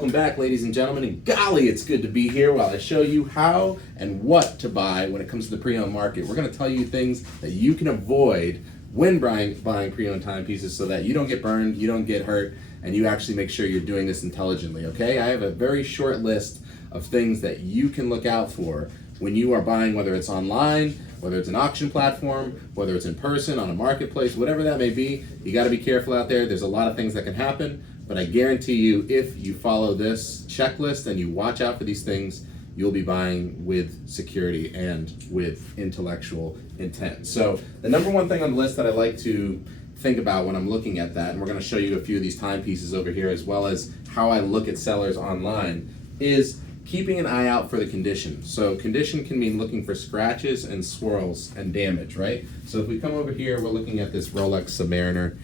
welcome back, ladies and gentlemen, and golly, it's good to be here while I show you how and what to buy when it comes to the pre-owned market. We're going to tell you things that you can avoid when buying pre-owned timepieces so that you don't get burned, you don't get hurt, and you actually make sure you're doing this intelligently, okay? I have a very short list of things that you can look out for when you are buying, whether it's online, whether it's an auction platform, whether it's in person, on a marketplace, whatever that may be. You got to be careful out there. There's a lot of things that can happen, but I guarantee you, if you follow this checklist and you watch out for these things, you'll be buying with security and with intellectual intent. So the number one thing on the list that I like to think about when I'm looking at that, and we're going to show you a few of these timepieces over here, as well as how I look at sellers online, is keeping an eye out for the condition. So condition can mean looking for scratches and swirls and damage, right? So if we come over here, we're looking at this Rolex Submariner,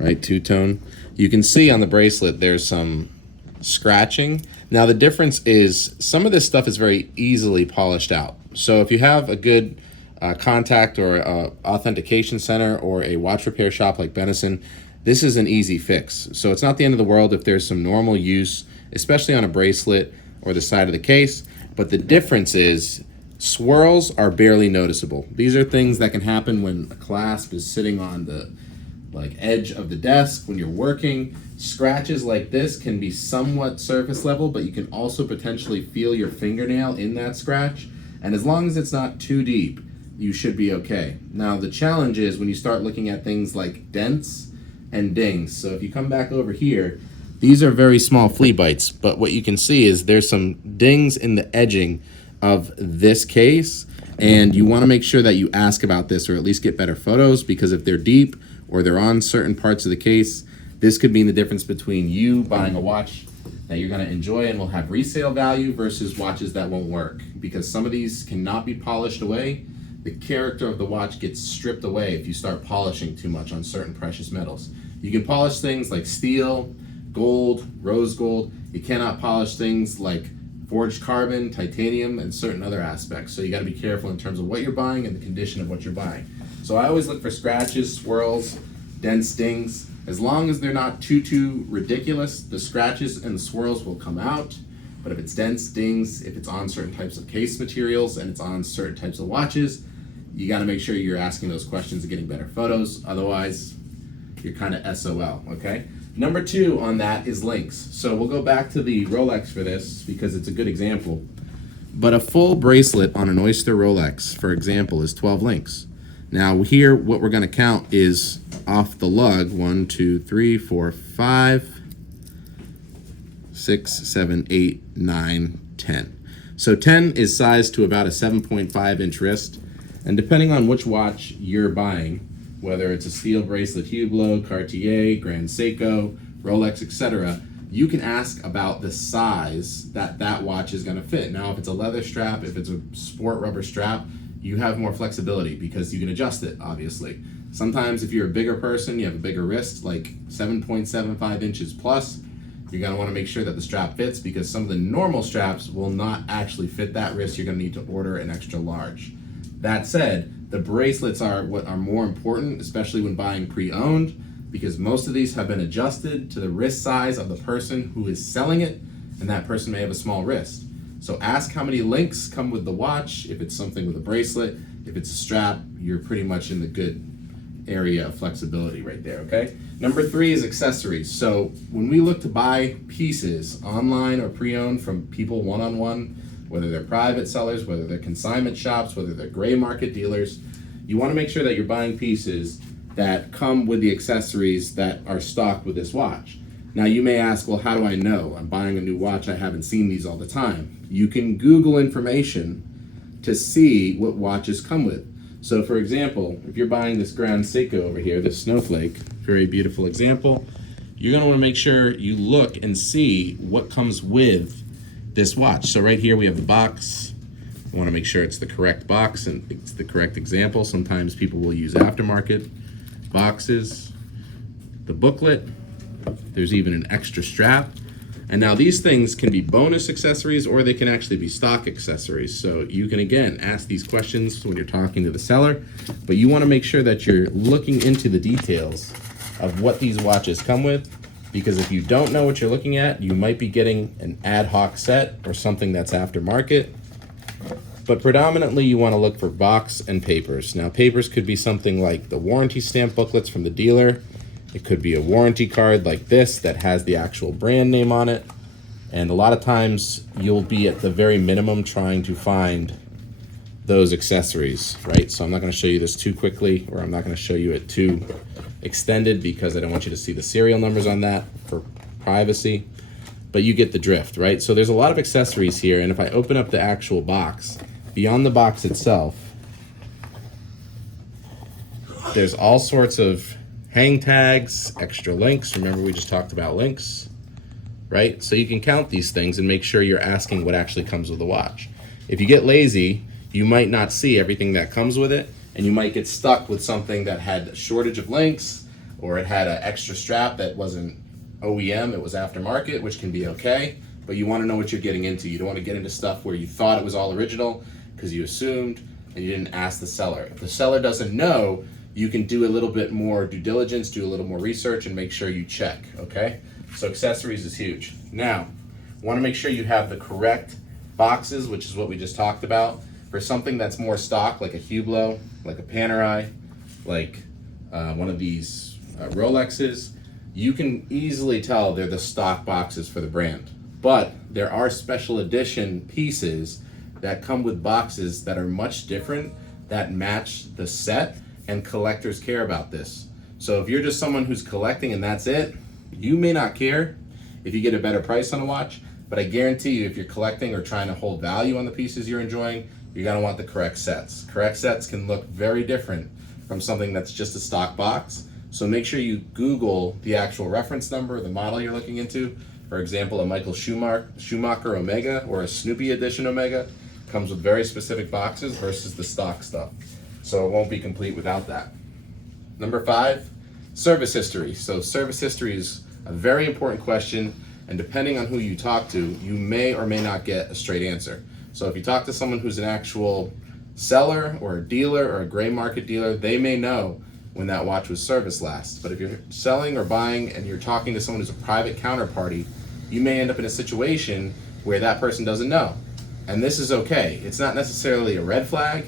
right, two-tone. You can see on the bracelet there's some scratching. Now the difference is some of this stuff is very easily polished out. So if you have a good contact or a authentication center or a watch repair shop like Benison, this is an easy fix. So it's not the end of the world if there's some normal use, especially on a bracelet or the side of the case, but the difference is swirls are barely noticeable. These are things that can happen when a clasp is sitting on the edge of the desk when you're working. Scratches like this can be somewhat surface level, but you can also potentially feel your fingernail in that scratch, and as long as it's not too deep, you should be okay. Now the challenge is when you start looking at things like dents and dings. So if you come back over here, these are very small flea bites, but what you can see is there's some dings in the edging of this case, and you want to make sure that you ask about this or at least get better photos, because if they're deep or they're on certain parts of the case, this could mean the difference between you buying a watch that you're going to enjoy and will have resale value versus watches that won't work, because some of these cannot be polished away. The character of the watch gets stripped away if you start polishing too much on certain precious metals. You can polish things like steel, gold, rose gold. You cannot polish things like forged carbon, titanium, and certain other aspects. So you got to be careful in terms of what you're buying and the condition of what you're buying. So I always look for scratches, swirls, dents, dings. As long as they're not too ridiculous, the scratches and the swirls will come out. But if it's dents, dings, if it's on certain types of case materials and it's on certain types of watches, you got to make sure you're asking those questions and getting better photos. Otherwise, you're kind of SOL, okay? Number two on that is links. So we'll go back to the Rolex for this because it's a good example. But a full bracelet on an Oyster Rolex, for example, is 12 links. Now here, what we're going to count is off the lug, 1, 2, 3, 4, 5, 6, 7, 8, 9, 10. So 10 is sized to about a 7.5 inch wrist. And depending on which watch you're buying, whether it's a steel bracelet Hublot, Cartier, Grand Seiko, Rolex, etc., you can ask about the size that watch is going to fit. Now, if it's a leather strap, if it's a sport rubber strap, you have more flexibility because you can adjust it, obviously. Sometimes if you're a bigger person, you have a bigger wrist, like 7.75 inches plus, you're going to want to make sure that the strap fits, because some of the normal straps will not actually fit that wrist. You're going to need to order an extra large. That said, the bracelets are what are more important, especially when buying pre-owned, because most of these have been adjusted to the wrist size of the person who is selling it, and that person may have a small wrist. So ask how many links come with the watch. If it's something with a bracelet, if it's a strap, you're pretty much in the good area of flexibility right there, okay? Number three is accessories. So when we look to buy pieces online or pre-owned from people one-on-one, whether they're private sellers, whether they're consignment shops, whether they're gray market dealers, you want to make sure that you're buying pieces that come with the accessories that are stocked with this watch. Now you may ask, well, how do I know? I'm buying a new watch, I haven't seen these all the time. You can Google information to see what watches come with. So for example, if you're buying this Grand Seiko over here, this Snowflake, very beautiful example, you're going to want to make sure you look and see what comes with this watch. So right here we have the box. I want to make sure it's the correct box and it's the correct example. Sometimes people will use aftermarket boxes. The booklet, there's even an extra strap. And now these things can be bonus accessories or they can actually be stock accessories. So you can, again, ask these questions when you're talking to the seller, but you want to make sure that you're looking into the details of what these watches come with because if you don't know what you're looking at, you might be getting an ad hoc set or something that's aftermarket. But predominantly you want to look for box and papers. Now papers could be something like the warranty stamp booklets from the dealer. It could be a warranty card like this that has the actual brand name on it. And a lot of times you'll be at the very minimum trying to find those accessories, right? So I'm not going to show you this too quickly, or I'm not going to show you it too extended because I don't want you to see the serial numbers on that for privacy, but you get the drift, right? So there's a lot of accessories here, and if I open up the actual box, beyond the box itself, there's all sorts of hang tags, extra links. Remember we just talked about links, right? So you can count these things and make sure you're asking what actually comes with the watch. If you get lazy, you might not see everything that comes with it, and you might get stuck with something that had a shortage of links, or it had an extra strap that wasn't OEM, it was aftermarket, which can be okay, but you want to know what you're getting into. You don't want to get into stuff where you thought it was all original because you assumed and you didn't ask the seller. If the seller doesn't know, you can do a little bit more due diligence, do a little more research, and make sure you check, okay? So accessories is huge. Now, want to make sure you have the correct boxes, which is what we just talked about. For something that's more stock, like a Hublot, like a Panerai, like one of these Rolexes, you can easily tell they're the stock boxes for the brand. But there are special edition pieces that come with boxes that are much different, that match the set, and collectors care about this. So if you're just someone who's collecting and that's it, you may not care if you get a better price on a watch, but I guarantee you if you're collecting or trying to hold value on the pieces you're enjoying, you're gonna want the correct sets. Correct sets can look very different from something that's just a stock box. So make sure you Google the actual reference number, the model you're looking into. For example, a Michael Schumacher Omega or a Snoopy Edition Omega comes with very specific boxes versus the stock stuff. So it won't be complete without that. Number 5, service history. So service history is a very important question, and depending on who you talk to, you may or may not get a straight answer. So if you talk to someone who's an actual seller or a dealer or a gray market dealer, they may know when that watch was serviced last. But if you're selling or buying and you're talking to someone who's a private counterparty, you may end up in a situation where that person doesn't know. And this is okay. It's not necessarily a red flag.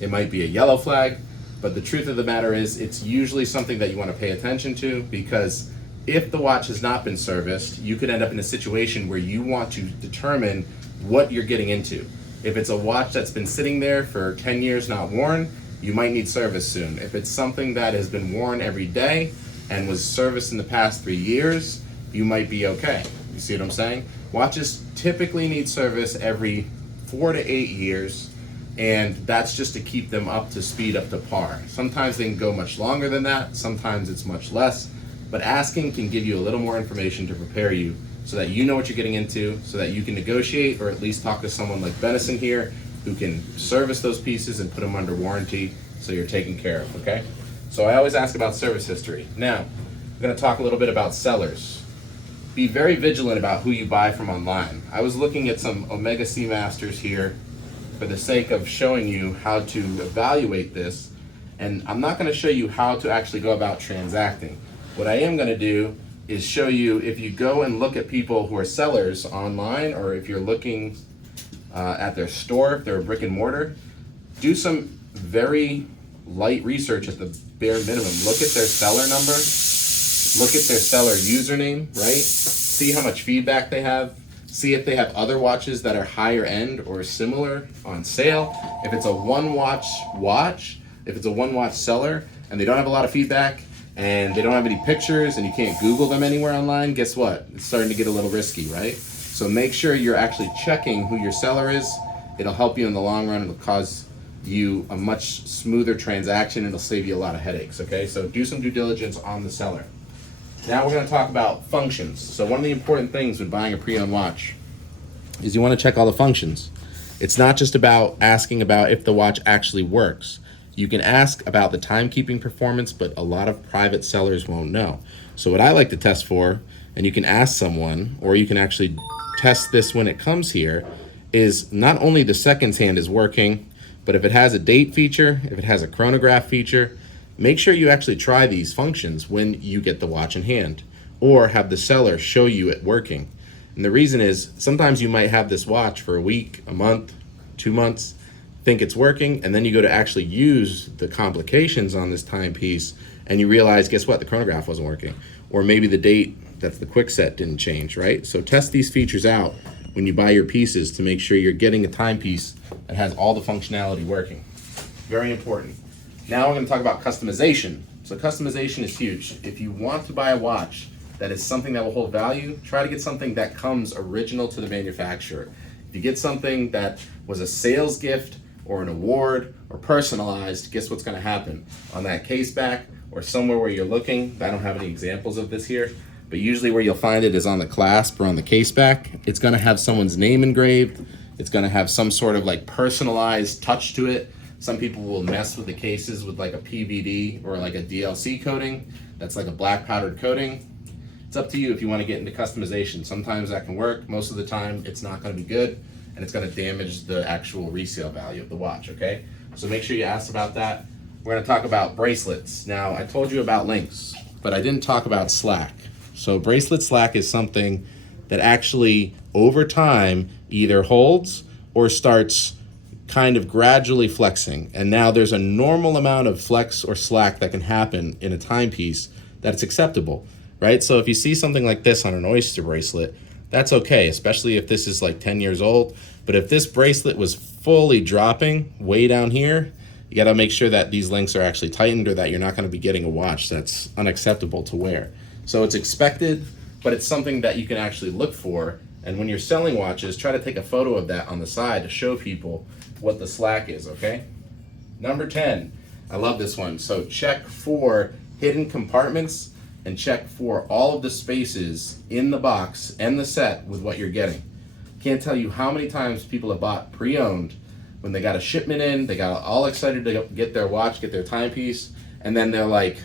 It might be a yellow flag, but the truth of the matter is it's usually something that you want to pay attention to, because if the watch has not been serviced, you could end up in a situation where you want to determine what you're getting into. If it's a watch that's been sitting there for 10 years not worn, you might need service soon. If it's something that has been worn every day and was serviced in the past 3 years, you might be okay. You see what I'm saying? Watches typically need service every 4 to 8 years, and that's just to keep them up to speed, up to par. Sometimes they can go much longer than that, sometimes it's much less, but asking can give you a little more information to prepare you so that you know what you're getting into, so that you can negotiate or at least talk to someone like Benison here who can service those pieces and put them under warranty so you're taken care of, okay? So I always ask about service history. Now, I'm gonna talk a little bit about sellers. Be very vigilant about who you buy from online. I was looking at some Omega Seamasters here for the sake of showing you how to evaluate this, and I'm not gonna show you how to actually go about transacting. What I am gonna do is show you, if you go and look at people who are sellers online, or if you're looking at their store, if they're a brick and mortar, do some very light research at the bare minimum. Look at their seller number, look at their seller username, right? See how much feedback they have. See if they have other watches that are higher end or similar on sale. If it's a one watch, if it's a one watch seller and they don't have a lot of feedback and they don't have any pictures and you can't Google them anywhere online, guess what? It's starting to get a little risky, right? So make sure you're actually checking who your seller is. It'll help you in the long run. It'll cause you a much smoother transaction. It'll save you a lot of headaches, okay? So do some due diligence on the seller. Now we're gonna talk about functions. So one of the important things when buying a pre-owned watch is you wanna check all the functions. It's not just about asking about if the watch actually works. You can ask about the timekeeping performance, but a lot of private sellers won't know. So what I like to test for, and you can ask someone, or you can actually test this when it comes here, is not only the seconds hand is working, but if it has a date feature, if it has a chronograph feature, make sure you actually try these functions when you get the watch in hand. or have the seller show you it working. And the reason is sometimes you might have this watch for a week, a month, 2 months, think it's working, and then you go to actually use the complications on this timepiece and you realize, guess what, the chronograph wasn't working. Or maybe the date, that's the quick set, didn't change, right? So test these features out when you buy your pieces to make sure you're getting a timepiece that has all the functionality working. Very important. Now we're going to talk about customization. So customization is huge. If you want to buy a watch that is something that will hold value, try to get something that comes original to the manufacturer. If you get something that was a sales gift or an award or personalized, guess what's going to happen? On that case back or somewhere where you're looking, I don't have any examples of this here, but usually where you'll find it is on the clasp or on the case back. It's going to have someone's name engraved. It's going to have some sort of like personalized touch to it. Some people will mess with the cases with like a PVD or like a DLC coating. That's like a black powdered coating. It's up to you if you want to get into customization. Sometimes that can work. Most of the time it's not going to be good and it's going to damage the actual resale value of the watch, okay? So make sure you ask about that. We're going to talk about bracelets. Now, I told you about links, but I didn't talk about Slack. So Bracelet Slack is something that actually over time either holds or starts kind of gradually flexing. And now there's a normal amount of flex or slack that can happen in a timepiece that's acceptable, right? So if you see something like this on an oyster bracelet, that's okay, especially if this is like 10 years old. But if this bracelet was fully dropping way down here, you gotta make sure that these links are actually tightened or that you're not gonna be getting a watch that's unacceptable to wear. So it's expected, but it's something that you can actually look for. And when you're selling watches, try to take a photo of that on the side to show people what the slack is, okay? Number 10, I love this one. So check for hidden compartments and check for all of the spaces in the box and the set with what you're getting. Can't tell you how many times people have bought pre-owned when they got a shipment in, they got all excited to get their watch, get their timepiece, and then they're like,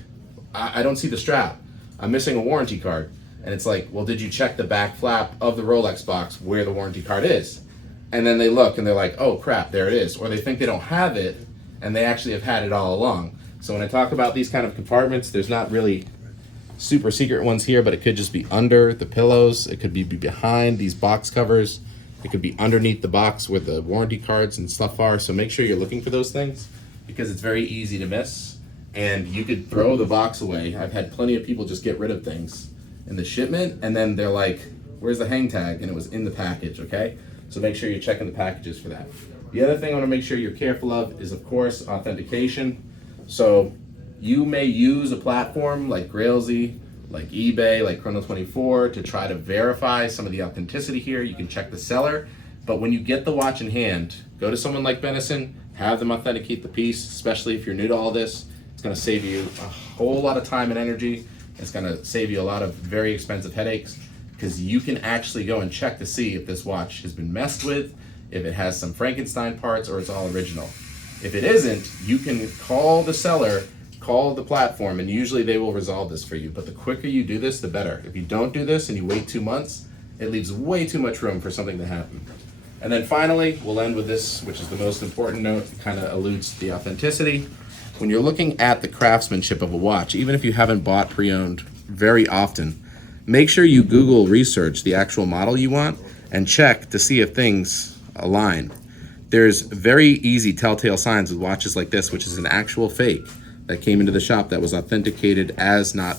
I don't see the strap. I'm missing a warranty card. And it's like, well, did you check the back flap of the Rolex box where the warranty card is? And then they look and they're like, oh crap, there it is. Or they think they don't have it and they actually have had it all along. So when I talk about these kind of compartments, there's not really super secret ones here, but it could just be under the pillows. It could be behind these box covers. It could be underneath the box where the warranty cards and stuff are. So make sure you're looking for those things because it's very easy to miss and you could throw the box away. I've had plenty of people just get rid of things in the shipment and then they're like, where's the hang tag? And it was in the package, okay? So make sure you're checking the packages for that. The other thing I want to make sure you're careful of is, of course, authentication. So you may use a platform like Grailsy, like eBay, like Chrono24 to try to verify some of the authenticity here. You can check the seller, but when you get the watch in hand, go to someone like Benison, have them authenticate the piece, especially if you're new to all this. It's going to save you a whole lot of time and energy. It's going to save you a lot of very expensive headaches because you can actually go and check to see if this watch has been messed with, if it has some Frankenstein parts or it's all original. If it isn't, you can call the seller, call the platform, and usually they will resolve this for you. But the quicker you do this, the better. If you don't do this and you wait 2 months, it leaves way too much room for something to happen. And then finally, we'll end with this, which is the most important note. It kind of alludes to the authenticity. When you're looking at the craftsmanship of a watch, even if you haven't bought pre-owned very often, make sure you Google research the actual model you want and check to see if things align. There's very easy telltale signs with watches like this, which is an actual fake that came into the shop that was authenticated as not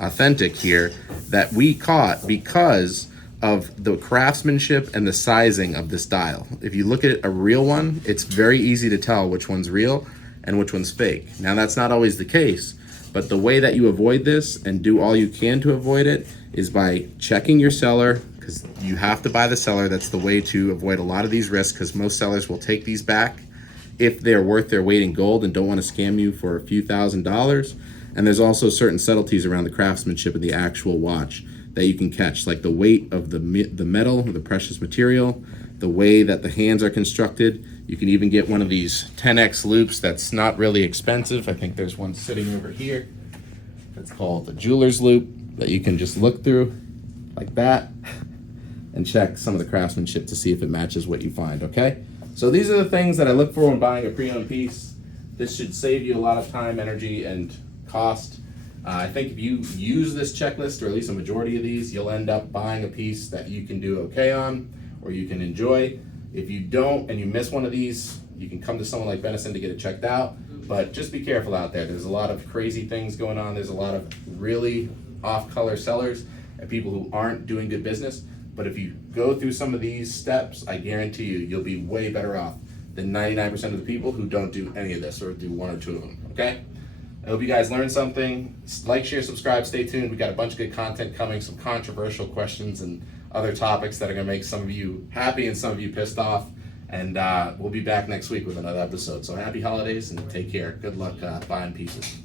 authentic here, that we caught because of the craftsmanship and the sizing of this dial. If you look at a real one, it's very easy to tell which one's real and which one's fake. Now that's not always the case, but the way that you avoid this and do all you can to avoid it is by checking your seller, because you have to buy the seller. That's the way to avoid a lot of these risks, because most sellers will take these back if they're worth their weight in gold and don't want to scam you for a few $1,000s. And there's also certain subtleties around the craftsmanship of the actual watch that you can catch, like the weight of the metal, the precious material, the way that the hands are constructed. You can even get one of these 10x loops that's not really expensive. I think there's one sitting over here. It's called the jeweler's loop that you can just look through like that and check some of the craftsmanship to see if it matches what you find, okay? So these are the things that I look for when buying a pre-owned piece. This should save you a lot of time, energy, and cost. I think if you use this checklist, or at least a majority of these, you'll end up buying a piece that you can do okay on, or you can enjoy. If you don't and you miss one of these, you can come to someone like Venison to get it checked out, but just be careful out there. There's a lot of crazy things going on. There's a lot of really off-color sellers and people who aren't doing good business. But if you go through some of these steps, I guarantee you, you'll be way better off than 99% of the people who don't do any of this or do one or two of them, okay? I hope you guys learned something. Like, share, subscribe, stay tuned. We got a bunch of good content coming, some controversial questions and other topics that are gonna make some of you happy and some of you pissed off. And we'll be back next week with another episode. So happy holidays and take care. Good luck buying pieces.